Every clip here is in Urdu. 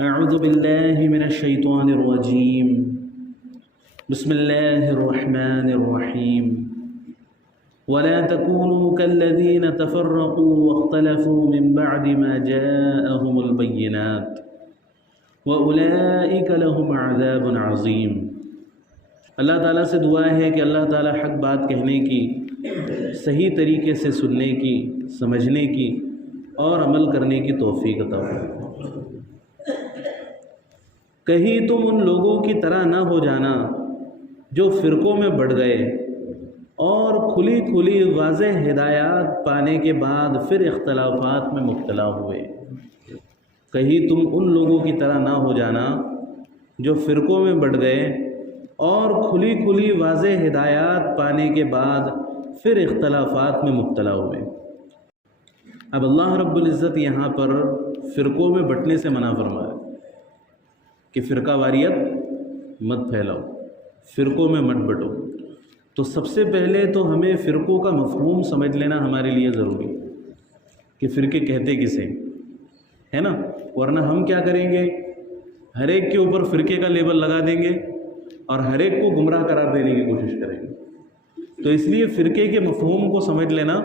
اعوذ باللہ من الشیطان الرجیم بسم اللہ الرحمن الرحیم ولا تكونوا كالذين تفرقوا واختلفوا من بعد ما جاءهم البينات وأولئك لهم عذاب عظیم۔ اللہ تعالیٰ سے دعا ہے کہ اللہ تعالیٰ حق بات کہنے کی، صحیح طریقے سے سننے کی، سمجھنے کی اور عمل کرنے کی توفیق عطا فرمائے۔ کہیں تم ان لوگوں کی طرح نہ ہو جانا جو فرقوں میں بڑھ گئے اور کھلی کھلی واضح ہدایات پانے کے بعد پھر اختلافات میں مبتلا ہوئے۔ کہیں تم ان لوگوں کی طرح نہ ہو جانا جو فرقوں میں بڑھ گئے اور کھلی کھلی واضح ہدایات پانے کے بعد پھر اختلافات میں مبتلا ہوئے۔ اب اللہ رب العزت یہاں پر فرقوں میں بٹنے سے منع فرمایا کہ فرقہ واریت مت پھیلاؤ، فرقوں میں مت بٹو۔ تو سب سے پہلے تو ہمیں فرقوں کا مفہوم سمجھ لینا ہمارے لیے ضروری کہ فرقے کہتے کسے ہے نا، ورنہ ہم کیا کریں گے، ہر ایک کے اوپر فرقے کا لیبل لگا دیں گے اور ہر ایک کو گمراہ قرار دینے کی کوشش کریں گے۔ تو اس لیے فرقے کے مفہوم کو سمجھ لینا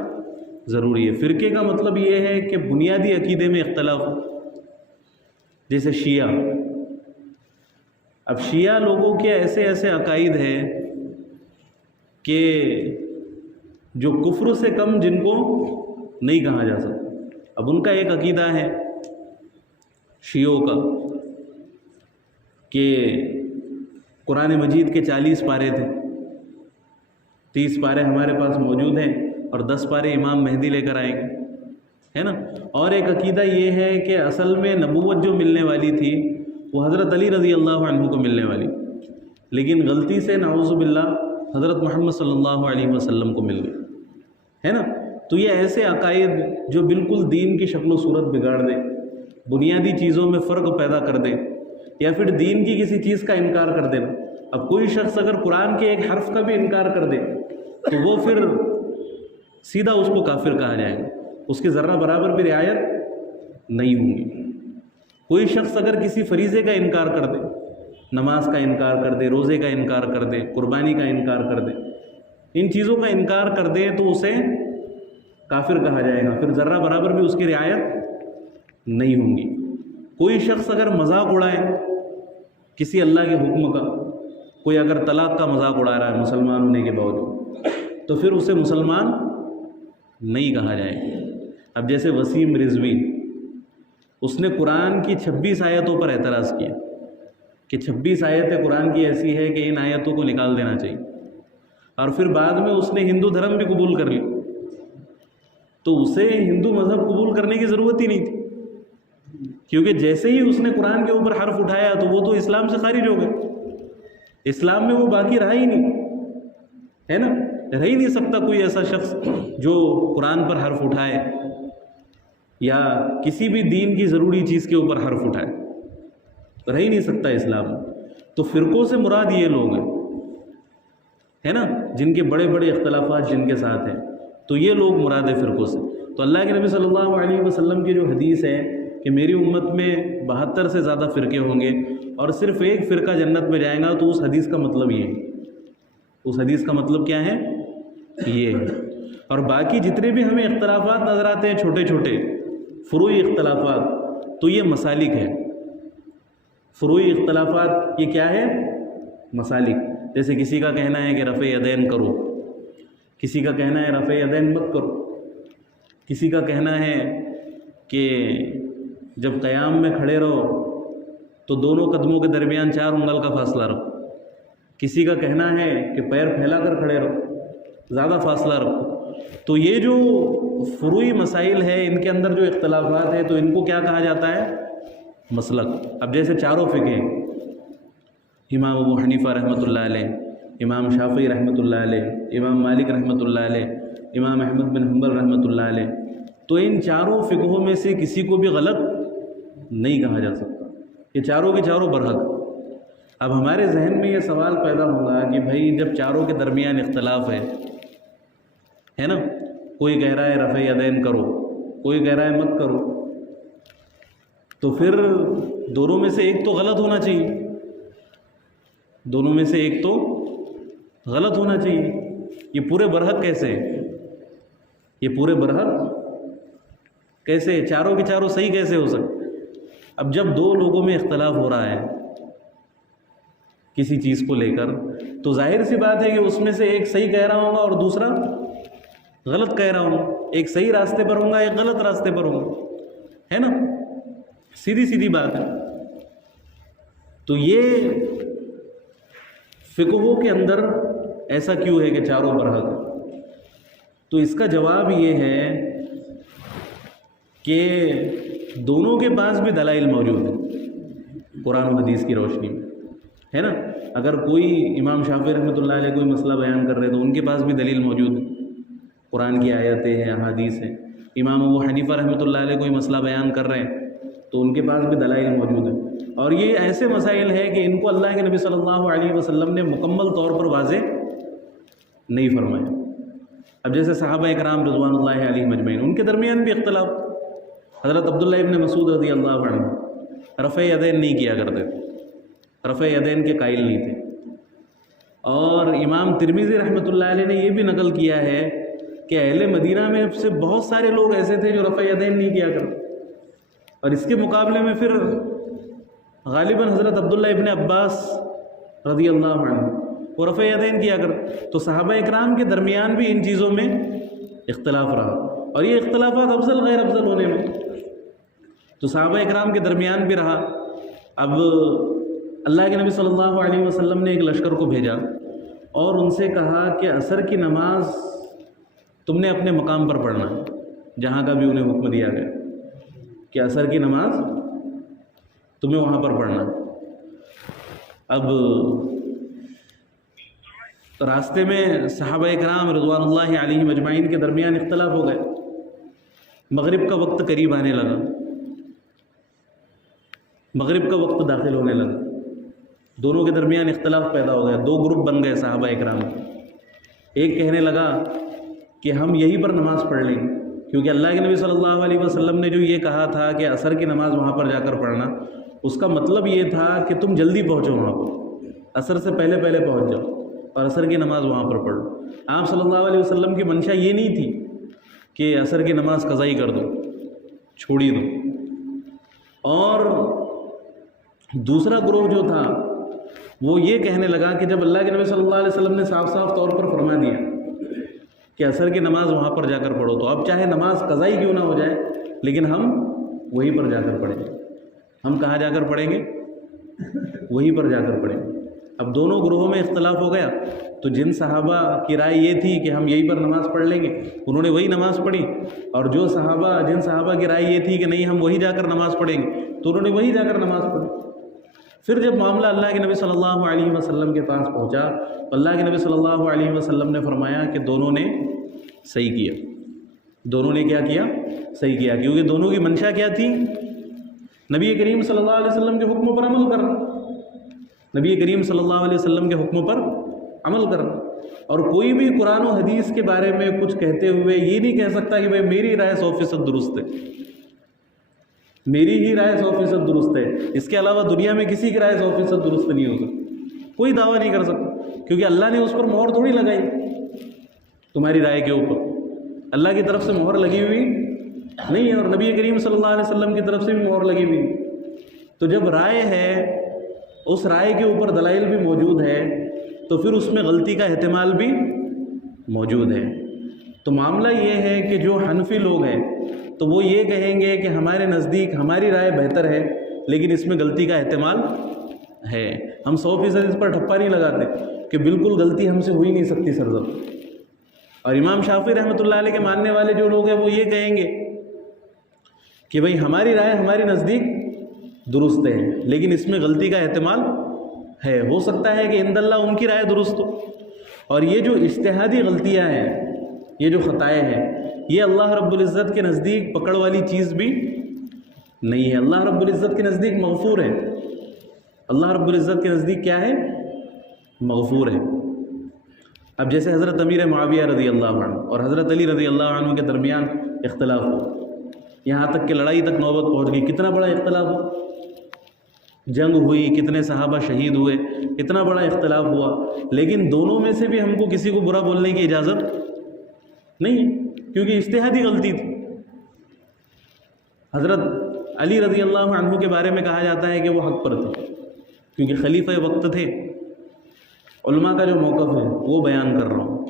ضروری ہے۔ فرقے کا مطلب یہ ہے کہ بنیادی عقیدے میں اختلاف، جیسے شیعہ۔ اب شیعہ لوگوں کے ایسے ایسے عقائد ہیں کہ جو کفر سے کم جن کو نہیں کہا جا سکتا۔ اب ان کا ایک عقیدہ ہے شیعوں کا کہ قرآن مجید کے 40 پارے تھے، 30 پارے ہمارے پاس موجود ہیں اور 10 پارے امام مہدی لے کر آئیں گے، ہے نا۔ اور ایک عقیدہ یہ ہے کہ اصل میں نبوت جو ملنے والی تھی وہ حضرت علی رضی اللہ عنہ کو ملنے والی، لیکن غلطی سے نعوذ باللہ حضرت محمد صلی اللہ علیہ وسلم کو مل گئی، ہے نا۔ تو یہ ایسے عقائد جو بالکل دین کی شکل و صورت بگاڑ دے، بنیادی چیزوں میں فرق پیدا کر دے، یا پھر دین کی کسی چیز کا انکار کر دینا۔ اب کوئی شخص اگر قرآن کے ایک حرف کا بھی انکار کر دے تو وہ پھر سیدھا اس کو کافر کہا جائے گا، اس کی ذرہ برابر بھی رعایت نہیں ہوں گی۔ کوئی شخص اگر کسی فریضے کا انکار کر دے، نماز کا انکار کر دے، روزے کا انکار کر دے، قربانی کا انکار کر دے، ان چیزوں کا انکار کر دے تو اسے کافر کہا جائے گا، پھر ذرہ برابر بھی اس کی رعایت نہیں ہوں گی۔ کوئی شخص اگر مذاق اڑائے کسی اللہ کے حکم کا، کوئی اگر طلاق کا مذاق اڑا رہا ہے مسلمان ہونے کے باوجود، تو پھر اسے مسلمان نہیں کہا جائے گا۔ اب جیسے وسیم رضوی، اس نے قرآن کی 26 آیتوں پر اعتراض کیا کہ 26 آیتیں قرآن کی ایسی ہے کہ ان آیتوں کو نکال دینا چاہیے، اور پھر بعد میں اس نے ہندو دھرم بھی قبول کر لی، تو اسے ہندو مذہب قبول کرنے کی ضرورت ہی نہیں تھی، کیونکہ جیسے ہی اس نے قرآن کے اوپر حرف اٹھایا تو وہ تو اسلام سے خارج ہو گئے، اسلام میں وہ باقی رہا ہی نہیں، ہے نا۔ رہ ہی نہیں سکتا کوئی ایسا شخص جو قرآن پر حرف اٹھائے یا کسی بھی دین کی ضروری چیز کے اوپر حرف اٹھائے، رہ ہی نہیں سکتا اسلام میں۔ تو فرقوں سے مراد یہ لوگ ہیں، ہے نا، جن کے بڑے بڑے اختلافات جن کے ساتھ ہیں، تو یہ لوگ مراد ہے فرقوں سے۔ تو اللہ کے نبی صلی اللہ علیہ وسلم کی جو حدیث ہے کہ میری امت میں 72 سے زیادہ فرقے ہوں گے اور صرف ایک فرقہ جنت میں جائے گا، تو اس حدیث کا مطلب یہ ہے، اس حدیث کا مطلب کیا ہے، یہ ہے۔ اور باقی جتنے بھی ہمیں اختلافات نظر آتے ہیں چھوٹے چھوٹے فروعی اختلافات، تو یہ مسالک ہے۔ فروعی اختلافات یہ کیا ہے، مسالک۔ جیسے کسی کا کہنا ہے کہ رفع یدین کرو، کسی کا کہنا ہے رفع یدین مت کرو، کسی کا کہنا ہے کہ جب قیام میں کھڑے رہو تو دونوں قدموں کے درمیان 4 انگل کا فاصلہ رکھو، کسی کا کہنا ہے کہ پیر پھیلا کر کھڑے رہو، زیادہ فاصلہ رکھو۔ تو یہ جو فروعی مسائل ہے، ان کے اندر جو اختلافات ہیں، تو ان کو کیا کہا جاتا ہے، مسلک۔ اب جیسے چاروں فقہ، امام ابو حنیفہ رحمۃ اللہ علیہ، امام شافعی رحمۃ اللہ علیہ، امام مالک رحمۃ اللہ علیہ، امام احمد بن حنبل رحمۃ اللہ علیہ، تو ان چاروں فقہوں میں سے کسی کو بھی غلط نہیں کہا جا سکتا، یہ چاروں کے چاروں برحق۔ اب ہمارے ذہن میں یہ سوال پیدا ہوگا کہ بھائی جب چاروں کے درمیان اختلاف ہے نا، کوئی کہہ رہا ہے رفع یدین کرو، کوئی کہہ رہا ہے مت کرو، تو پھر دونوں میں سے ایک تو غلط ہونا چاہیے، دونوں میں سے ایک تو غلط ہونا چاہیے۔ یہ پورے برحق کیسے ہے؟ یہ پورے برحق کیسے؟ چاروں کے چاروں صحیح کیسے ہو سکتے؟ اب جب دو لوگوں میں اختلاف ہو رہا ہے کسی چیز کو لے کر، تو ظاہر سی بات ہے کہ اس میں سے ایک صحیح کہہ رہا ہوگا اور دوسرا غلط کہہ رہا ہوگا، ایک صحیح راستے پر ہوگا ایک غلط راستے پر ہوگا، ہے نا؟ سیدھی سیدھی بات ہے۔ تو یہ فقہوں کے اندر ایسا کیوں ہے کہ چاروں برحق ہے؟ تو اس کا جواب یہ ہے کہ دونوں کے پاس بھی دلائل موجود ہیں قرآن و حدیث کی روشنی میں، ہے نا؟ اگر کوئی امام شافعی رحمۃ اللہ علیہ کوئی مسئلہ بیان کر رہے تو ان کے پاس بھی دلیل موجود ہے، قرآن کی آیتیں ہیں، احادیث ہیں۔ امام ابو حنیفہ رحمۃ اللہ علیہ کوئی مسئلہ بیان کر رہے ہیں تو ان کے پاس بھی دلائل موجود ہیں۔ اور یہ ایسے مسائل ہیں کہ ان کو اللہ کے نبی صلی اللہ علیہ وسلم نے مکمل طور پر واضح نہیں فرمایا۔ اب جیسے صحابہ اکرام رضوان اللہ علیہم اجمعین، ان کے درمیان بھی اختلاف۔ حضرت عبداللہ ابن مسعود رضی اللہ عنہ رفع یدین نہیں کیا کرتے تھے، رفع یدین کے قائل نہیں تھے۔ اور امام ترمذی رحمۃ اللہ علیہ نے یہ بھی نقل کیا ہے کہ اہل مدینہ میں سے بہت سارے لوگ ایسے تھے جو رفع یدین نہیں کیا کرتے، اور اس کے مقابلے میں پھر غالباً حضرت عبداللہ ابن عباس رضی اللہ عنہ وہ رفع یدین کیا کرتے۔ تو صحابہ اکرام کے درمیان بھی ان چیزوں میں اختلاف رہا، اور یہ اختلافات افضل غیر افضل ہونے میں تو صحابہ اکرام کے درمیان بھی رہا۔ اب اللہ کے نبی صلی اللہ علیہ وسلم نے ایک لشکر کو بھیجا اور ان سے کہا کہ عصر کی نماز تم نے اپنے مقام پر پڑھنا، جہاں کا بھی انہیں حکم دیا گیا کہ عصر کی نماز تمہیں وہاں پر پڑھنا۔ اب راستے میں صحابہ اکرام رضوان اللہ علیہم اجمعین کے درمیان اختلاف ہو گئے، مغرب کا وقت قریب آنے لگا، مغرب کا وقت داخل ہونے لگا، دونوں کے درمیان اختلاف پیدا ہو گیا، دو گروپ بن گئے صحابہ اکرام۔ ایک کہنے لگا کہ ہم یہیں پر نماز پڑھ لیں گے، کیونکہ اللہ کے نبی صلی اللہ علیہ وسلم نے جو یہ کہا تھا کہ عصر کی نماز وہاں پر جا کر پڑھنا، اس کا مطلب یہ تھا کہ تم جلدی پہنچو وہاں پر، عصر سے پہلے پہلے پہنچ جاؤ اور عصر کی نماز وہاں پر پڑھو۔ آپ صلی اللہ علیہ وسلم کی منشا یہ نہیں تھی کہ عصر کی نماز قضائی کر دو، چھوڑی دو۔ اور دوسرا گروہ جو تھا وہ یہ کہنے لگا کہ جب اللہ کے نبی صلی اللہ علیہ وسلم نے صاف صاف طور پر فرما دیا کہ عصر کی نماز وہاں پر جا کر پڑھو، تو اب چاہے نماز قضائی کیوں نہ ہو جائے لیکن ہم وہیں پر جا کر پڑھیں گے۔ ہم کہاں جا کر پڑھیں گے؟ وہیں پر جا کر پڑھیں گے۔ اب دونوں گروہوں میں اختلاف ہو گیا، تو جن صحابہ کی رائے یہ تھی کہ ہم یہیں پر نماز پڑھ لیں گے انہوں نے وہی نماز پڑھی، اور جن صحابہ کی رائے یہ تھی کہ نہیں ہم وہی جا کر نماز پڑھیں گے تو انہوں نے وہی جا کر نماز پڑھی۔ پھر جب معاملہ اللہ کے نبی صلی اللہ علیہ وسلم کے پاس پہنچا، اللہ کے نبی صلی اللہ علیہ وسلم نے فرمایا کہ دونوں نے صحیح کیا۔ دونوں نے کیا کیا؟ صحیح کیا، کیونکہ دونوں کی منشا کیا تھی؟ نبی کریم صلی اللہ علیہ وسلم کے حکموں پر عمل کرنا، نبی کریم صلی اللہ علیہ وسلم کے حکموں پر عمل کرنا۔ اور کوئی بھی قرآن و حدیث کے بارے میں کچھ کہتے ہوئے یہ نہیں کہہ سکتا کہ بھائی میری رائے 100% درست ہے، میری ہی رائے 100% درست ہے، اس کے علاوہ دنیا میں کسی کی رائے 100% درست نہیں ہو سکتی، کوئی دعویٰ نہیں کر سکتا، کیونکہ اللہ نے اس پر مہر تھوڑی لگائی تمہاری رائے کے اوپر، اللہ کی طرف سے مہر لگی ہوئی نہیں ہے، اور نبی کریم صلی اللہ علیہ وسلم کی طرف سے بھی مہر لگی ہوئی۔ تو جب رائے ہے، اس رائے کے اوپر دلائل بھی موجود ہے، تو پھر اس میں غلطی کا احتمال بھی موجود ہے۔ تو معاملہ یہ ہے کہ جو حنفی لوگ ہیں تو وہ یہ کہیں گے کہ ہمارے نزدیک ہماری رائے بہتر ہے، لیکن اس میں غلطی کا احتمال ہے، ہم 100% اس پر ٹھپا نہیں لگاتے کہ بالکل غلطی ہم سے ہو ہی نہیں سکتی سرزد۔ اور امام شافعی رحمۃ اللہ علیہ کے ماننے والے جو لوگ ہیں وہ یہ کہیں گے کہ بھئی ہماری رائے ہمارے نزدیک درست ہے، لیکن اس میں غلطی کا احتمال ہے، ہو سکتا ہے کہ عند اللہ ان کی رائے درست ہو۔ اور یہ جو اجتہادی غلطیاں ہیں، یہ جو خطائیں ہیں، یہ اللہ رب العزت کے نزدیک پکڑ والی چیز بھی نہیں ہے، اللہ رب العزت کے نزدیک مغفور ہے، اللہ رب العزت کے نزدیک کیا ہے؟ مغفور ہے۔ اب جیسے حضرت امیر معاویہ رضی اللہ عنہ اور حضرت علی رضی اللہ عنہ کے درمیان اختلاف ہو، یہاں تک کہ لڑائی تک نوبت پہنچ گئی. کتنا بڑا اختلاف ہوا, جنگ ہوئی, کتنے صحابہ شہید ہوئے, اتنا بڑا اختلاف ہوا, لیکن دونوں میں سے بھی ہم کو کسی کو برا بولنے کی اجازت نہیں ہے, کیونکہ اجتہادی غلطی تھی. حضرت علی رضی اللہ عنہ کے بارے میں کہا جاتا ہے کہ وہ حق پر تھے, کیونکہ خلیفہ وقت تھے. علماء کا جو موقف ہے وہ بیان کر رہا ہوں.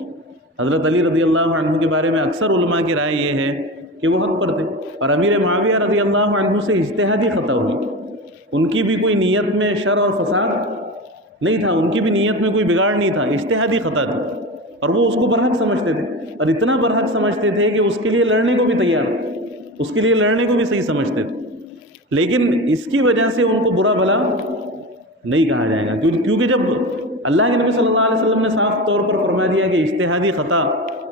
حضرت علی رضی اللہ عنہ کے بارے میں اکثر علماء کی رائے یہ ہے کہ وہ حق پر تھے, اور امیر معاویہ رضی اللہ عنہ سے اجتہادی خطا ہوئی. ان کی بھی کوئی نیت میں شر اور فساد نہیں تھا, ان کی بھی نیت میں کوئی بگاڑ نہیں تھا, اجتہادی خطا تھی, اور وہ اس کو برحق سمجھتے تھے, اور اتنا برحق سمجھتے تھے کہ اس کے لیے لڑنے کو بھی تیار, اس کے لیے لڑنے کو بھی صحیح سمجھتے تھے. لیکن اس کی وجہ سے ان کو برا بھلا نہیں کہا جائے گا, کیونکہ جب اللہ کے نبی صلی اللہ علیہ وسلم نے صاف طور پر فرما دیا کہ اجتہادی خطا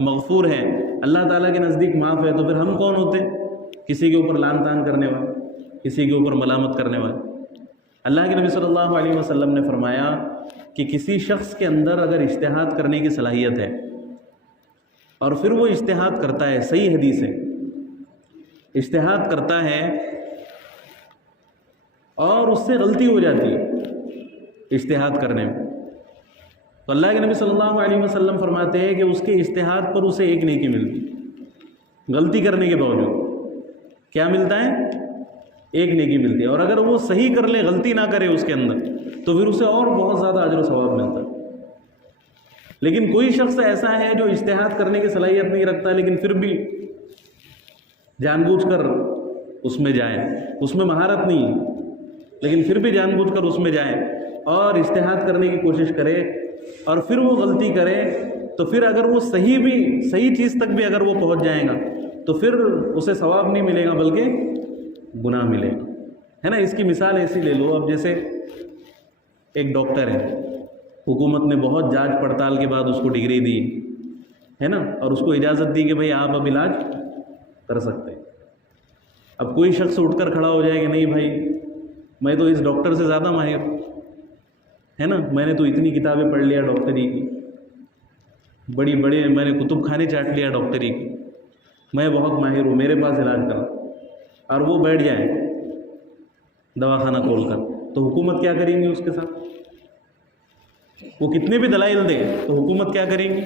مغفور ہے, اللہ تعالیٰ کے نزدیک معاف ہے, تو پھر ہم کون ہوتے کسی کے اوپر لان تان کرنے والے, کسی کے اوپر ملامت کرنے والے. اللہ کے نبی صلی اللہ علیہ وسلم نے فرمایا کہ کسی شخص کے اندر اگر اجتہاد کرنے کی صلاحیت ہے اور پھر وہ اجتہاد کرتا ہے, صحیح حدیث ہے, اجتہاد کرتا ہے اور اس سے غلطی ہو جاتی ہے اجتہاد کرنے میں, تو اللہ کے نبی صلی اللہ علیہ وسلم فرماتے ہیں کہ اس کے اجتہاد پر اسے ایک نیکی ملتی, غلطی کرنے کے باوجود کیا ملتا ہے, ایک نیکی ملتی ہے. اور اگر وہ صحیح کر لے, غلطی نہ کرے اس کے اندر, تو پھر اسے اور بہت زیادہ اجر و ثواب ملتا ہے. لیکن کوئی شخص ایسا ہے جو اجتہاد کرنے کی صلاحیت نہیں رکھتا, لیکن پھر بھی جان بوجھ کر اس میں جائے, اس میں مہارت نہیں ہے لیکن پھر بھی جان بوجھ کر اس میں جائے اور اجتہاد کرنے کی کوشش کرے, اور پھر وہ غلطی کرے, تو پھر اگر وہ صحیح چیز تک بھی اگر وہ پہنچ جائے گا تو پھر اسے ثواب نہیں ملے گا بلکہ گناہ ملے گا, ہے نا. اس کی مثال ایسی لے لو, اب جیسے ایک ڈاکٹر ہے, حکومت نے بہت جانچ پڑتال کے بعد اس کو ڈگری دی ہے نا, اور اس کو اجازت دی کہ بھئی آپ اب علاج کر سکتے ہیں. اب کوئی شخص اٹھ کر کھڑا ہو جائے کہ نہیں بھائی میں تو اس ڈاکٹر سے زیادہ ماہر ہوں, ہے نا, میں نے تو اتنی کتابیں پڑھ لیا ڈاکٹری کی, بڑے میں نے کتب خانے چاٹ لیا ڈاکٹری کی, میں بہت ماہر ہوں, میرے پاس علاج کرا, اور وہ بیٹھ جائیں دواخانہ کھول کر, تو حکومت کیا کریں گی اس کے ساتھ؟ وہ کتنے بھی دلائل دے تو حکومت کیا کریں گی؟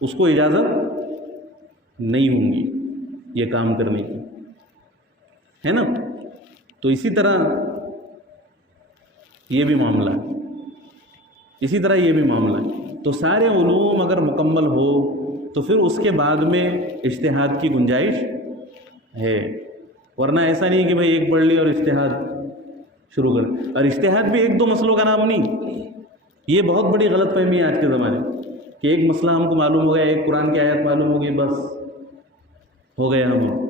اس کو اجازت نہیں ہوں گی یہ کام کرنے کی, ہے نا. تو اسی طرح یہ بھی معاملہ ہے, تو سارے علوم اگر مکمل ہو تو پھر اس کے بعد میں اجتہاد کی گنجائش ہے, ورنہ ایسا نہیں کہ بھئی ایک پڑھ لی اور اجتہاد شروع کر. اور اجتہاد بھی ایک دو مسئلوں کا نام نہیں, یہ بہت بڑی غلط فہمی ہے آج کے زمانے کہ ایک مسئلہ ہم کو معلوم ہو گیا, ایک قرآن کی آیت معلوم ہوگی, بس ہو گیا ہم,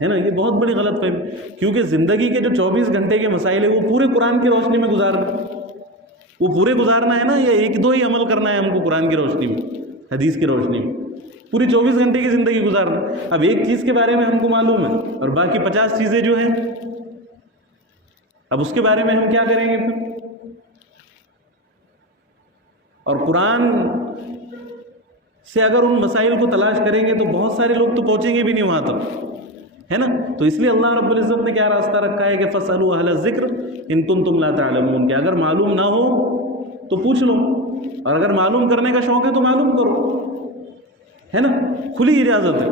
ہے نا. یہ بہت بڑی غلط فہمی, کیونکہ زندگی کے جو 24 گھنٹے کے مسائل ہیں وہ پورے قرآن کی روشنی میں گزارنا ہے نا, یا ایک دو ہی عمل کرنا ہے ہم کو قرآن کی روشنی میں, حدیث کی روشنی میں, پوری 24 گھنٹے کی زندگی گزارنا. اب ایک چیز کے بارے میں ہم کو معلوم ہے اور باقی 50 چیزیں جو ہیں, اب اس کے بارے میں ہم کیا کریں گے پھر؟ اور قرآن سے اگر ان مسائل کو تلاش کریں گے تو بہت سارے لوگ تو پہنچیں گے بھی نہیں وہاں تک, ہے نا. تو اس لیے اللہ رب العزت نے کیا راستہ رکھا ہے کہ فَاسْأَلُوا أَهْلَ الذِّكْرِ إِن كُنتُمْ لَا تَعْلَمُونَ, کہ اگر معلوم نہ ہو تو پوچھ لو, اور اگر معلوم کرنے کا شوق ہے تو معلوم کرو, ہے نا. کھلی اجازت ہے,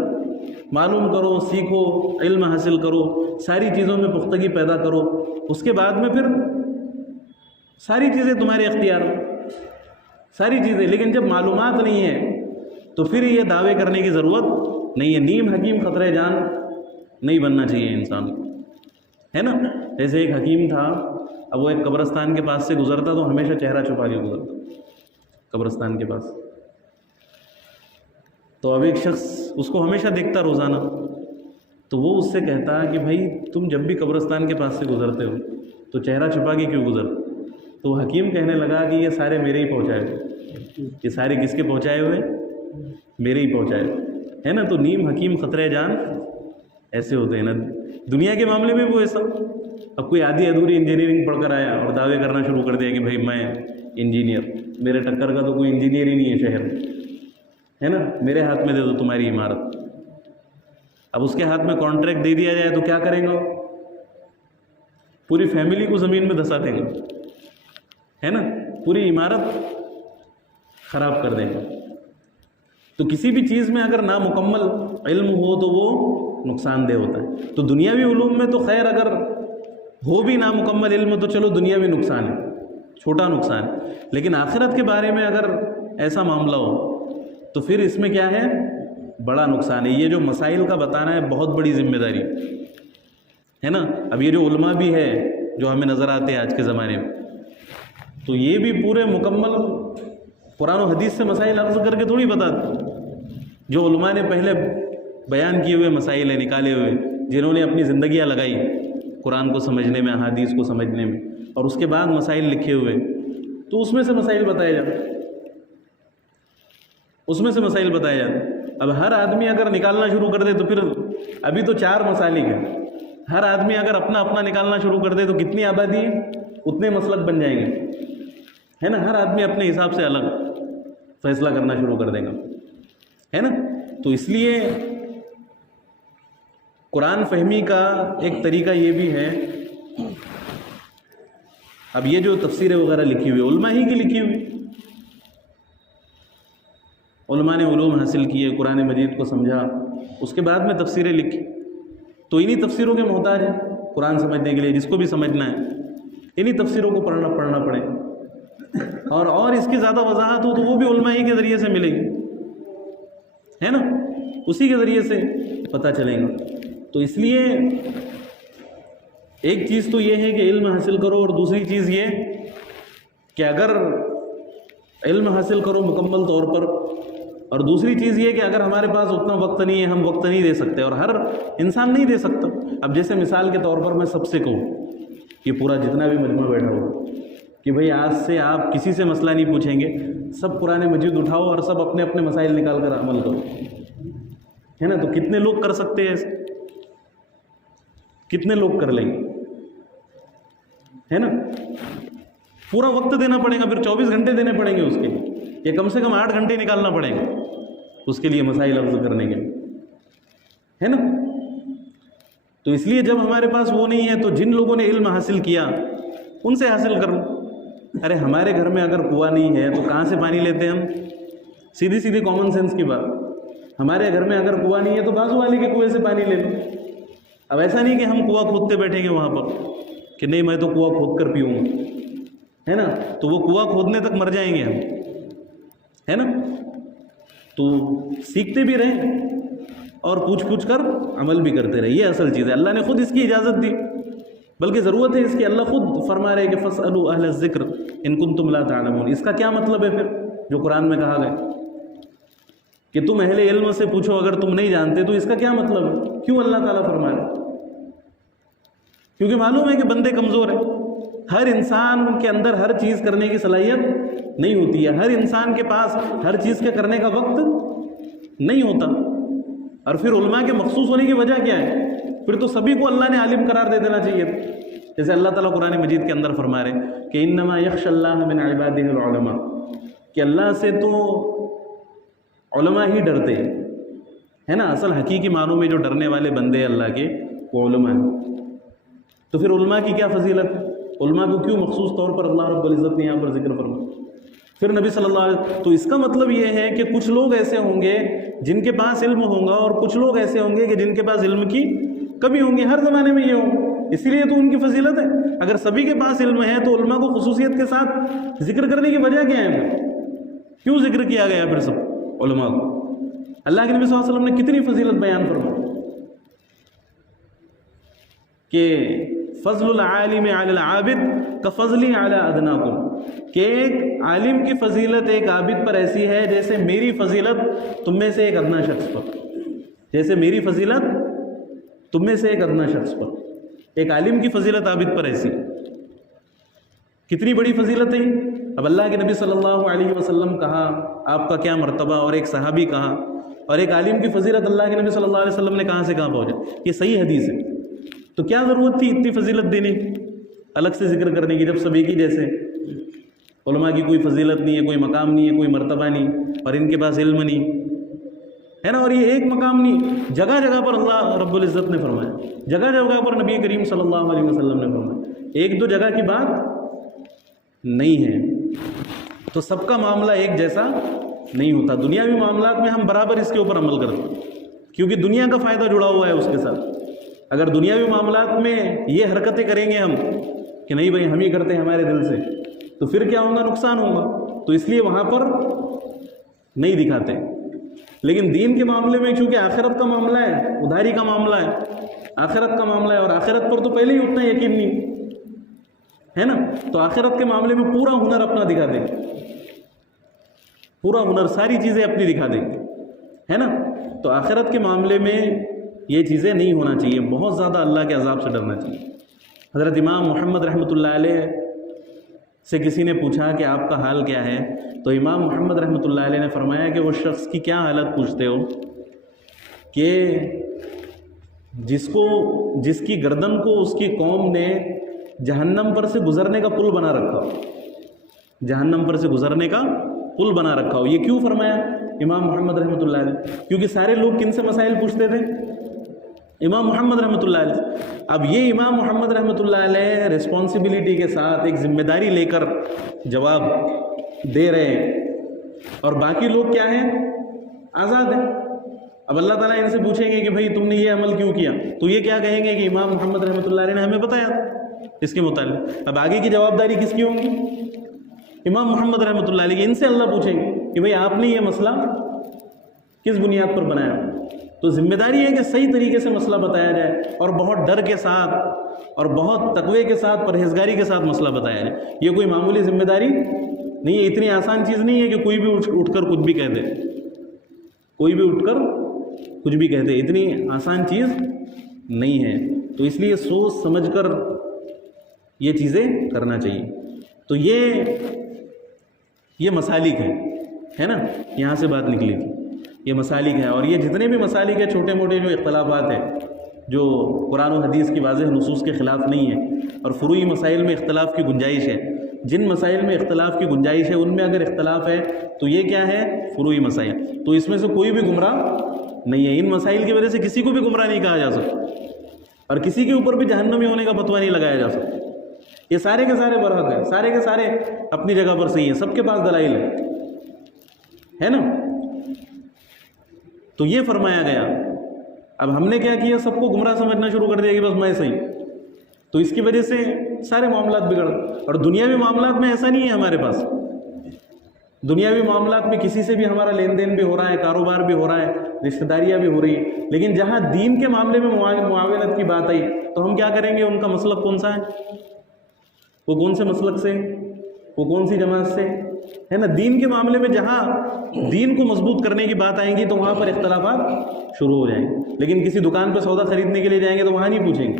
معلوم کرو, سیکھو, علم حاصل کرو, ساری چیزوں میں پختگی پیدا کرو, اس کے بعد میں پھر ساری چیزیں تمہارے اختیار میں, ساری چیزیں. لیکن جب معلومات نہیں ہے تو پھر یہ دعوے کرنے کی ضرورت نہیں ہے. نیم حکیم خطرہ جان نہیں بننا چاہیے انسان کو, ہے نا. جیسے ایک حکیم تھا, اب وہ ایک قبرستان کے پاس سے گزرتا تو ہمیشہ چہرہ چھپا کے گزرتا قبرستان کے پاس. تو اب ایک شخص اس کو ہمیشہ دیکھتا روزانہ, تو وہ اس سے کہتا کہ بھائی تم جب بھی قبرستان کے پاس سے گزرتے ہو تو چہرہ چھپا کے کیوں گزرتے؟ تو حکیم کہنے لگا کہ یہ سارے میرے ہی پہنچائے ہوئے, یہ سارے کس کے پہنچائے ہوئے؟ میرے ہی پہنچائے ہوئے, ہے نا. تو نیم حکیم خطرہ جان ایسے ہوتے ہیں نا دنیا کے معاملے میں. وہ ایسا اب کوئی آدھی ادھوری انجینئرنگ پڑھ کر آیا اور دعوے کرنا شروع کر دیا کہ بھائی میں انجینئر, میرے ٹکر کا تو کوئی انجینئر ہی نہیں ہے شہر میں, ہے نا, میرے ہاتھ میں دے دو تمہاری عمارت. اب اس کے ہاتھ میں کانٹریکٹ دے دیا جائے تو کیا کریں گے؟ پوری فیملی کو زمین میں دھسا دیں گے، ہے نا، پوری عمارت خراب کر دیں گے۔ تو کسی بھی چیز میں اگر نامکمل علم ہو تو وہ نقصان دہ ہوتا ہے۔ تو دنیاوی علوم میں تو خیر اگر ہو بھی نامکمل علم تو چلو دنیاوی نقصان ہے، چھوٹا نقصان ہے، لیکن آخرت کے بارے میں اگر ایسا معاملہ ہو تو پھر اس میں کیا ہے؟ بڑا نقصان ہے۔ یہ جو مسائل کا بتانا ہے بہت بڑی ذمہ داری ہے نا۔ اب یہ جو علماء بھی ہے جو ہمیں نظر آتے ہیں آج کے زمانے میں، تو یہ بھی پورے مکمل قرآن و حدیث سے مسائل اخذ کر کے تھوڑی بتاتے۔ جو علماء نے پہلے بیان کیے ہوئے مسائل ہیں، نکالے ہوئے، جنہوں نے اپنی زندگیاں لگائی قرآن کو سمجھنے میں، احادیث کو سمجھنے میں، اور اس کے بعد مسائل لکھے ہوئے، تو اس میں سے مسائل بتائے جاتے، اس میں سے مسائل بتائے جاتے۔ اب ہر آدمی اگر نکالنا شروع کر دے تو پھر ابھی تو 4 مسالک ہیں، ہر آدمی اگر اپنا اپنا نکالنا شروع کر دے تو کتنی آبادی ہے؟ اتنے مسلک بن جائیں گے، ہے نا۔ ہر آدمی اپنے حساب سے الگ فیصلہ کرنا شروع کر دے گا، ہے نا۔ تو اس لیے قرآن فہمی کا ایک طریقہ یہ بھی ہے، اب یہ جو تفسیریں وغیرہ لکھی ہوئی علماء ہی کی لکھی ہوئی، علماء نے علوم حاصل کیے، قرآن مجید کو سمجھا، اس کے بعد میں تفسیریں لکھی، تو انہی تفسیروں کے محتاج ہیں قرآن سمجھنے کے لیے۔ جس کو بھی سمجھنا ہے انہی تفسیروں کو پڑھنا پڑے، اور اس کی زیادہ وضاحت ہو تو وہ بھی علماء ہی کے ذریعے سے ملے گی، ہے نا، اسی کے ذریعے سے پتہ چلے گا۔ تو اس لیے ایک چیز تو یہ ہے کہ علم حاصل کرو، اور دوسری چیز یہ کہ اگر علم حاصل کرو مکمل طور پر، اور دوسری چیز یہ کہ اگر ہمارے پاس اتنا وقت نہیں ہے، ہم وقت نہیں دے سکتے، اور ہر انسان نہیں دے سکتا۔ اب جیسے مثال کے طور پر میں سب سے کہوں کہ پورا جتنا بھی مجمع بیٹھا ہو کہ بھئی آج سے آپ کسی سے مسئلہ نہیں پوچھیں گے، سب قرآن مجید اٹھاؤ اور سب اپنے اپنے مسائل نکال کر عمل کرو، ہے نا۔ تو کتنے لوگ کر سکتے ہیں ایسے؟ کتنے لوگ کر لیں گے، ہے نا۔ پورا وقت دینا پڑے گا، پھر 24 گھنٹے دینے پڑیں گے اس کے لیے، یا کم سے کم 8 گھنٹے نکالنا پڑیں گے اس کے لیے مسائل حل کرنے کے لیے، ہے نا۔ تو اس لیے جب ہمارے پاس وہ نہیں ہے تو جن لوگوں نے علم حاصل کیا ان سے حاصل کرو۔ ارے ہمارے گھر میں اگر کنواں نہیں ہے تو کہاں سے پانی لیتے ہیں ہم؟ سیدھی کامن سینس کی بات، ہمارے گھر میں اگر کنواں نہیں ہے تو بازو والے کے کنویں سے پانی لے لو۔ اب ایسا نہیں کہ ہم کنواں کھودتے بیٹھیں گے وہاں پر کہ نہیں میں تو کنواں کھود کر پیوں گا، ہے نا، تو وہ کنواں کھودنے تک مر جائیں گے ہم، ہے نا۔ تو سیکھتے بھی رہیں اور پوچھ کر عمل بھی کرتے رہے، یہ اصل چیز ہے۔ اللہ نے خود اس کی اجازت دی، بلکہ ضرورت ہے اس کی۔ اللہ خود فرما رہے کہ فَاسْأَلُوا أَهْلَ الذِّكْرِ إِن كُنتُمْ لَا تَعْلَمُونَ۔ اس کا کیا مطلب ہے پھر جو قرآن میں کہا گیا کہ تم اہل علم سے پوچھو اگر تم نہیں جانتے، تو اس کا کیا مطلب ہے؟ کیوں اللہ تعالیٰ فرما رہے؟ کیونکہ معلوم ہے کہ بندے کمزور ہیں، ہر انسان کے اندر ہر چیز کرنے کی صلاحیت نہیں ہوتی ہے، ہر انسان کے پاس ہر چیز کے کرنے کا وقت نہیں ہوتا۔ اور پھر علماء کے مخصوص ہونے کی وجہ کیا ہے؟ پھر تو سبھی کو اللہ نے عالم قرار دے دینا چاہیے تھا، جیسے اللہ تعالیٰ قرآن مجید کے اندر فرما رہے کہ انما یخشى اللہ من عباده العلماء، کہ اللہ سے تو علماء ہی ڈرتے ہیں، ہے نا۔ اصل حقیقی معنوں میں جو ڈرنے والے بندے اللہ کے وہ علماء ہیں۔ تو پھر علماء کی کیا فضیلت ہے؟ علماء کو کیوں مخصوص طور پر اللہ رب العزت نے یہاں پر ذکر فرمایا؟ پھر نبی صلی اللہ علیہ وسلم، تو اس کا مطلب یہ ہے کہ کچھ لوگ ایسے ہوں گے جن کے پاس علم ہوگا، اور کچھ لوگ ایسے ہوں گے کہ جن کے پاس علم کی کمی ہوں گی۔ ہر زمانے میں یہ ہوں، اسی لیے تو ان کی فضیلت ہے۔ اگر سبھی کے پاس علم ہے تو علماء کو خصوصیت کے ساتھ ذکر کرنے کی وجہ کیا ہے؟ کیوں ذکر کیا گیا پھر سب علماء کو؟ اللہ کے نبی صلی اللہ علیہ وسلم نے کتنی فضیلت بیان فرمائی کہ فضل العالم علی العابد کفضلی علی ادناکم، کہ ایک عالم کی فضیلت ایک عابد پر ایسی ہے جیسے میری فضیلت تم میں سے ایک ادنا شخص پر، جیسے میری فضیلت تم میں سے ایک ادنا شخص پر، ایک عالم کی فضیلت عابد پر ایسی، کتنی بڑی فضیلت ہے۔ اب اللہ کے نبی صلی اللہ علیہ وسلم کہا، آپ کا کیا مرتبہ، اور ایک صحابی کہا، اور ایک عالم کی فضیلت اللہ کے نبی صلی اللہ علیہ وسلم نے کہاں سے کہاں پہنچا؟ یہ صحیح حدیث ہے۔ تو کیا ضرورت تھی اتنی فضیلت دینے الگ سے ذکر کرنے کی، جب سب ایک ہی جیسے؟ علماء کی کوئی فضیلت نہیں ہے، کوئی مقام نہیں ہے، کوئی مرتبہ نہیں، اور ان کے پاس علم نہیں، ہے نا. اور یہ ایک مقام نہیں، جگہ جگہ پر اللہ رب العزت نے فرمایا، جگہ جگہ پر نبی کریم صلی اللہ علیہ وسلم نے فرمایا، ایک دو جگہ کی بات نہیں ہے. تو سب کا معاملہ ایک جیسا نہیں ہوتا. دنیاوی معاملات میں ہم برابر اس کے اوپر عمل کرتے ہیں کیونکہ دنیا کا فائدہ جڑا ہوا ہے اس کے ساتھ. اگر دنیاوی معاملات میں یہ حرکتیں کریں گے ہم کہ نہیں بھائی ہم ہی کرتے ہیں ہمارے دل سے، تو پھر کیا ہوگا؟ نقصان ہوگا. تو اس لیے وہاں پر نہیں دکھاتے. لیکن دین کے معاملے میں چونکہ آخرت کا معاملہ ہے، ادھاری کا معاملہ ہے، آخرت کا معاملہ ہے، اور آخرت پر تو پہلے ہی اتنا یقین نہیں ہے نا. تو آخرت کے معاملے میں پورا ہنر اپنا دکھا دیں گے، پورا ہنر، ساری چیزیں اپنی دکھا دیں گے، ہے نا. تو آخرت کے معاملے میں یہ چیزیں نہیں ہونا چاہیے. بہت زیادہ اللہ کے عذاب سے ڈرنا چاہیے. حضرت امام محمد رحمۃ اللہ علیہ سے کسی نے پوچھا کہ آپ کا حال کیا ہے؟ تو امام محمد رحمۃ اللہ علیہ نے فرمایا کہ وہ شخص کی کیا حالت پوچھتے ہو کہ جس کی گردن کو اس کی قوم نے جہنم پر سے گزرنے کا پل بنا رکھا ہو، جہنم پر سے گزرنے کا پل بنا رکھا ہو. یہ کیوں فرمایا امام محمد رحمۃ اللہ علیہ؟ کیونکہ سارے لوگ کن سے مسائل پوچھتے تھے؟ امام محمد رحمۃ اللہ علیہ. اب یہ امام محمد رحمۃ اللہ علیہ رسپانسبلٹی کے ساتھ ایک ذمہ داری لے کر جواب دے رہے ہیں، اور باقی لوگ کیا ہیں؟ آزاد ہیں. اب اللہ تعالیٰ ان سے پوچھیں گے کہ بھائی تم نے یہ عمل کیوں کیا، تو یہ کیا کہیں گے کہ امام محمد رحمۃ اللہ علیہ نے ہمیں بتایا اس کے متعلق. اب آگے کی جوابداری کس کی ہوگی؟ امام محمد رحمۃ اللہ علیہ. ان سے اللہ پوچھیں گے کہ بھئی آپ نے یہ مسئلہ کس بنیاد پر بنایا. تو ذمہ داری ہے کہ صحیح طریقے سے مسئلہ بتایا جائے، اور بہت ڈر کے ساتھ اور بہت تقوی کے ساتھ، پرہیزگاری کے ساتھ مسئلہ بتایا جائے. یہ کوئی معمولی ذمہ داری نہیں ہے، اتنی آسان چیز نہیں ہے کہ کوئی بھی اٹھ کر کچھ بھی کہہ دے، کوئی بھی اٹھ کر کچھ بھی کہہ دے، اتنی آسان چیز نہیں ہے. تو اس لیے سوچ سمجھ کر یہ چیزیں کرنا چاہیے. تو یہ مسالک ہے نا، یہاں سے بات نکلی تھی. یہ مسالک ہیں، اور یہ جتنے بھی مسالک ہیں، چھوٹے موٹے جو اختلافات ہیں جو قرآن و حدیث کی واضح نصوص کے خلاف نہیں ہیں، اور فروعی مسائل میں اختلاف کی گنجائش ہے. جن مسائل میں اختلاف کی گنجائش ہے ان میں اگر اختلاف ہے تو یہ کیا ہے؟ فروعی مسائل. تو اس میں سے کوئی بھی گمراہ نہیں ہے. ان مسائل کی وجہ سے کسی کو بھی گمراہ نہیں کہا جا سکتا، اور کسی کے اوپر بھی جہنمی ہونے کا فتویٰ نہیں لگایا جا سکتا. یہ سارے کے سارے برحق ہیں، سارے کے سارے اپنی جگہ پر صحیح ہیں، سب کے پاس دلائل ہے نا. تو یہ فرمایا گیا. اب ہم نے کیا کیا؟ سب کو گمراہ سمجھنا شروع کر دیا کہ بس میں صحیح. تو اس کی وجہ سے سارے معاملات بگڑ. اور دنیاوی معاملات میں ایسا نہیں ہے. ہمارے پاس دنیاوی معاملات میں کسی سے بھی ہمارا لین دین بھی ہو رہا ہے، کاروبار بھی ہو رہا ہے، رشتہ داریاں بھی ہو رہی ہیں. لیکن جہاں دین کے معاملے میں معاونت کی بات آئی تو ہم کیا کریں گے؟ ان کا مسلک کون سا ہے؟ وہ کون سے مسلک سے، وہ کون سی جماعت سے، ہے نا. دین کے معاملے میں جہاں دین کو مضبوط کرنے کی بات آئیں گی تو وہاں پر اختلافات شروع ہو جائیں گے. لیکن کسی دکان پہ سودا خریدنے کے لیے جائیں گے تو وہاں نہیں پوچھیں گے.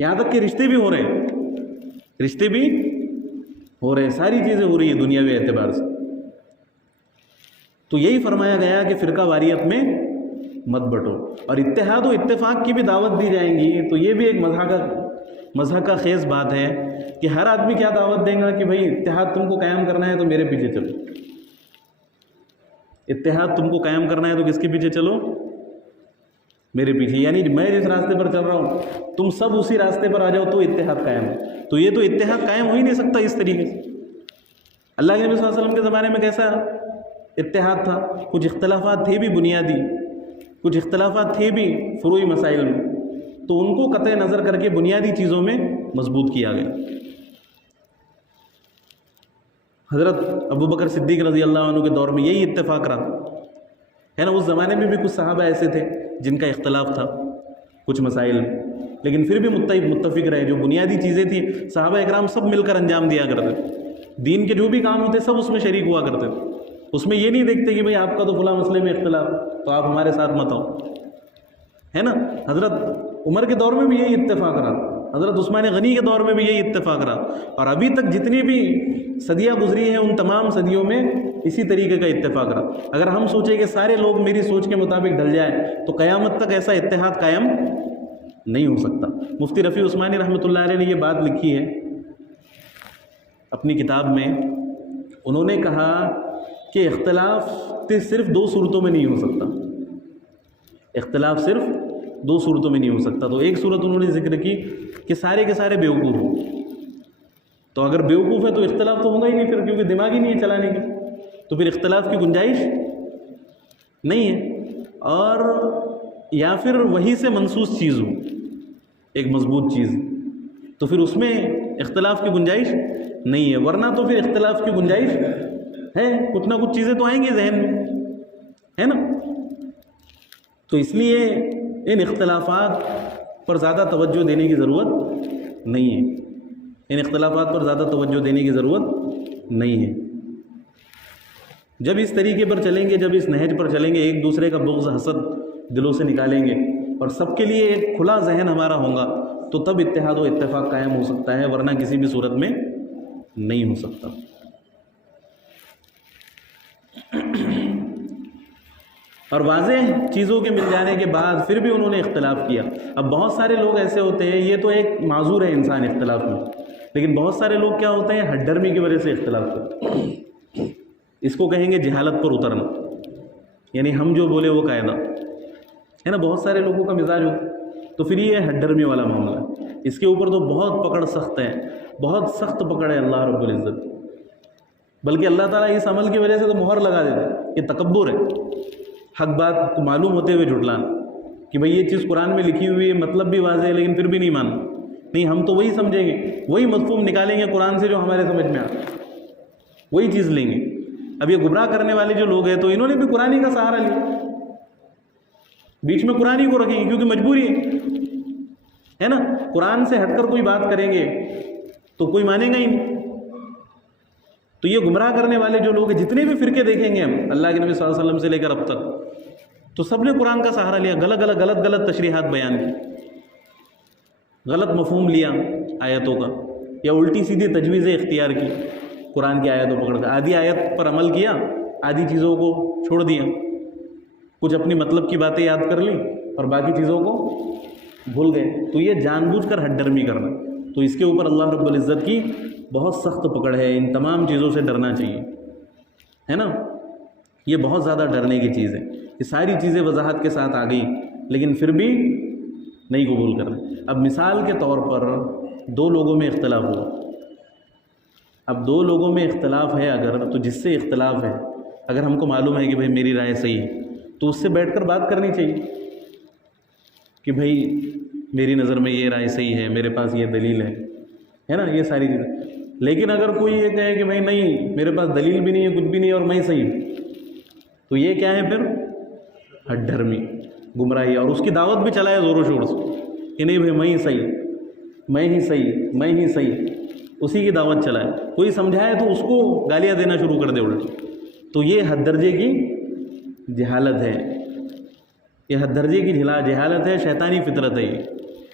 یہاں تک کہ رشتے بھی ہو رہے ہیں، رشتے بھی ہو رہے ہیں، ساری چیزیں ہو رہی ہیں دنیاوی اعتبار سے. تو یہی فرمایا گیا کہ فرقہ واریت میں مت بٹو، اور اتحاد و اتفاق کی بھی دعوت دی جائیں گی. تو یہ بھی ایک مضحک کا خیز بات ہے کہ ہر آدمی کیا دعوت دیں گا کہ بھائی اتحاد تم کو قائم کرنا ہے تو میرے پیچھے چلو. اتحاد تم کو قائم کرنا ہے تو کس کے پیچھے چلو؟ میرے پیچھے. یعنی میں جس راستے پر چل رہا ہوں تم سب اسی راستے پر آ جاؤ تو اتحاد قائم ہے. تو یہ تو اتحاد قائم ہو ہی نہیں سکتا اس طریقے سے. اللہ کے نبی صلی اللہ علیہ وسلم کے زمانے میں کیسا اتحاد تھا؟ کچھ اختلافات تھے بھی بنیادی، کچھ اختلافات تھے بھی فروعی مسائل میں، تو ان کو قطع نظر کر کے بنیادی چیزوں میں مضبوط کیا گیا. حضرت ابو بکر صدیق رضی اللہ عنہ کے دور میں یہی اتفاق رہا ہے نا. اس زمانے میں بھی کچھ صحابہ ایسے تھے جن کا اختلاف تھا کچھ مسائل میں، لیکن پھر بھی متفق رہے. جو بنیادی چیزیں تھیں صحابہ اکرام سب مل کر انجام دیا کرتے تھے. دین کے جو بھی کام ہوتے سب اس میں شریک ہوا کرتے تھے. اس میں یہ نہیں دیکھتے کہ بھئی آپ کا تو فلاں مسئلے میں اختلاف تو آپ ہمارے ساتھ مت آؤ، ہے نا. حضرت عمر کے دور میں بھی یہی اتفاق رہا، حضرت عثمان غنی کے دور میں بھی یہی اتفاق رہا، اور ابھی تک جتنی بھی صدیاں گزری ہیں ان تمام صدیوں میں اسی طریقے کا اتفاق رہا. اگر ہم سوچیں کہ سارے لوگ میری سوچ کے مطابق ڈھل جائیں تو قیامت تک ایسا اتحاد قائم نہیں ہو سکتا. مفتی رفیع عثمانی رحمۃ اللہ علیہ نے یہ بات لکھی ہے اپنی کتاب میں. انہوں نے کہا کہ اختلاف صرف دو صورتوں میں نہیں ہو سکتا. اختلاف صرف دو صورتوں میں نہیں ہو سکتا. تو ایک صورت انہوں نے ذکر کی کہ سارے کے سارے بیوقوف ہوں. تو اگر بیوقوف ہے تو اختلاف تو ہوگا ہی نہیں پھر، کیونکہ دماغ ہی نہیں ہے چلانے کی، تو پھر اختلاف کی گنجائش نہیں ہے. اور یا پھر وہی سے منسوس چیز ہو ایک مضبوط چیز، تو پھر اس میں اختلاف کی گنجائش نہیں ہے. ورنہ تو پھر اختلاف کی گنجائش ہے، کچھ نہ کچھ چیزیں تو آئیں گی ذہن میں، ہے نا. تو اس لیے ان اختلافات پر زیادہ توجہ دینے کی ضرورت نہیں ہے. ان اختلافات پر زیادہ توجہ دینے کی ضرورت نہیں ہے. جب اس طریقے پر چلیں گے، جب اس نہج پر چلیں گے، ایک دوسرے کا بغض حسد دلوں سے نکالیں گے اور سب کے لیے ایک کھلا ذہن ہمارا ہوگا، تو تب اتحاد و اتفاق قائم ہو سکتا ہے، ورنہ کسی بھی صورت میں نہیں ہو سکتا. اور واضح چیزوں کے مل جانے کے بعد پھر بھی انہوں نے اختلاف کیا. اب بہت سارے لوگ ایسے ہوتے ہیں، یہ تو ایک معذور ہے انسان اختلاف میں، لیکن بہت سارے لوگ کیا ہوتے ہیں، ہٹ ڈرمی کی وجہ سے اختلاف کرتے ہیں. اس کو کہیں گے جہالت پر اترنا، یعنی ہم جو بولے وہ قاعدہ ہے نا. بہت سارے لوگوں کا مزاج ہوتا ہے. تو پھر یہ ہٹ ڈرمی والا معاملہ ہے. اس کے اوپر تو بہت پکڑ سخت ہے، بہت سخت پکڑ ہے اللہ رب العزت. بلکہ اللہ تعالیٰ اس عمل کی وجہ سے تو مہر لگا دیتا ہے. یہ تکبر ہے، حق بات کو معلوم ہوتے ہوئے جھٹلانا کہ بھئی یہ چیز قرآن میں لکھی ہوئی ہے، مطلب بھی واضح ہے، لیکن پھر بھی نہیں ماننا. نہیں، ہم تو وہی سمجھیں گے، وہی مفہوم نکالیں گے قرآن سے جو ہمارے سمجھ میں آتا ہے، وہی چیز لیں گے. اب یہ گمراہ کرنے والے جو لوگ ہیں تو انہوں نے بھی قرآن ہی کا سہارا لیا، بیچ میں قرآن ہی کو رکھیں گے کیونکہ مجبوری ہے نا. قرآن سے ہٹ کر کوئی بات کریں گے تو کوئی مانے گا ہی نہیں. تو یہ گمراہ کرنے والے جو لوگ ہیں، جتنے بھی فرقے دیکھیں گے ہم اللہ کے نبی صلی اللہ علیہ وسلم سے لے کر اب تک، تو سب نے قرآن کا سہارا لیا، غلط تشریحات بیان کی، غلط مفہوم لیا آیتوں کا، یا الٹی سیدھی تجویزیں اختیار کی قرآن کی آیتوں پکڑ کر. آدھی آیت پر عمل کیا، آدھی چیزوں کو چھوڑ دیا، کچھ اپنی مطلب کی باتیں یاد کر لی اور باقی چیزوں کو بھول گئے. تو یہ جان بوجھ کر ہٹ ڈرمی کرنا. تو اس کے اوپر اللہ رب العزت کی بہت سخت پکڑ ہے. ان تمام چیزوں سے ڈرنا چاہیے، ہے نا. یہ بہت زیادہ ڈرنے کی چیز ہے. یہ ساری چیزیں وضاحت کے ساتھ آ گئیں، لیکن پھر بھی نہیں قبول کرنا. اب مثال کے طور پر دو لوگوں میں اختلاف ہوا. اب دو لوگوں میں اختلاف ہے اگر، تو جس سے اختلاف ہے اگر ہم کو معلوم ہے کہ بھئی میری رائے صحیح ہے، تو اس سے بیٹھ کر بات کرنی چاہیے کہ بھئی میری نظر میں یہ رائے صحیح ہے، میرے پاس یہ دلیل ہے نا، یہ ساری چیزیں. لیکن اگر کوئی یہ کہے کہ بھئی نہیں، میرے پاس دلیل بھی نہیں ہے، کچھ بھی نہیں ہے، اور میں صحیح ہوں، تو یہ کیا ہے پھر؟ ہٹ ڈرمی، گمراہی. اور اس کی دعوت بھی چلائے زور و شور سے کہ نہیں بھئی میں ہی صحیح، میں ہی صحیح، میں ہی صحیح، اسی کی دعوت چلائے. کوئی سمجھائے تو اس کو گالیاں دینا شروع کر دے الٹی. تو یہ حد درجے کی جہالت ہے، یہ حد درجے کی جہالت ہے، شیطانی فطرت ہے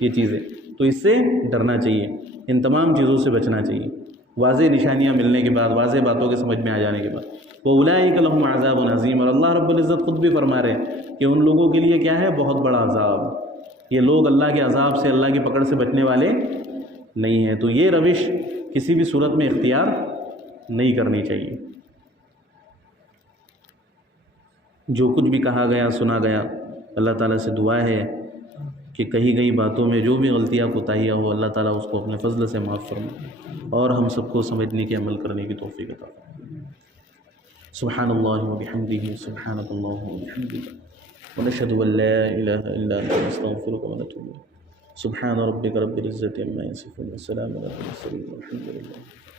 یہ چیزیں. تو اس سے ڈرنا چاہیے، ان تمام چیزوں سے بچنا چاہیے. واضح نشانیاں ملنے کے بعد، واضح باتوں کے سمجھ میں آ جانے کے بعد. وَأُولَٰئِكَ لَهُمْ عَذَابٌ عَظِيمٌ. اور اللہ رب العزت خود بھی فرما رہے ہیں کہ ان لوگوں کے لیے کیا ہے؟ بہت بڑا عذاب. یہ لوگ اللہ کے عذاب سے، اللہ کی پکڑ سے بچنے والے نہیں ہیں. تو یہ روش کسی بھی صورت میں اختیار نہیں کرنی چاہیے. جو کچھ بھی کہا گیا، سنا گیا، اللہ تعالیٰ سے دعا ہے کہ کہی گئی باتوں میں جو بھی غلطیاں کوتاہیاں ہو، اللہ تعالیٰ اس کو اپنے فضل سے معاف فرمائے اور ہم سب کو سمجھنے کے، عمل کرنے کی توفیق عطا فرمائے. سبحان اللہ وبحمدہ، سبحانک اللہم وبحمدک، ونشہد ان لا الہ الا انت، نستغفرک ونتوب الیک. سبحان ربک رب العزۃ عما یصفون، وسلام علی المرسلین، والحمد للہ.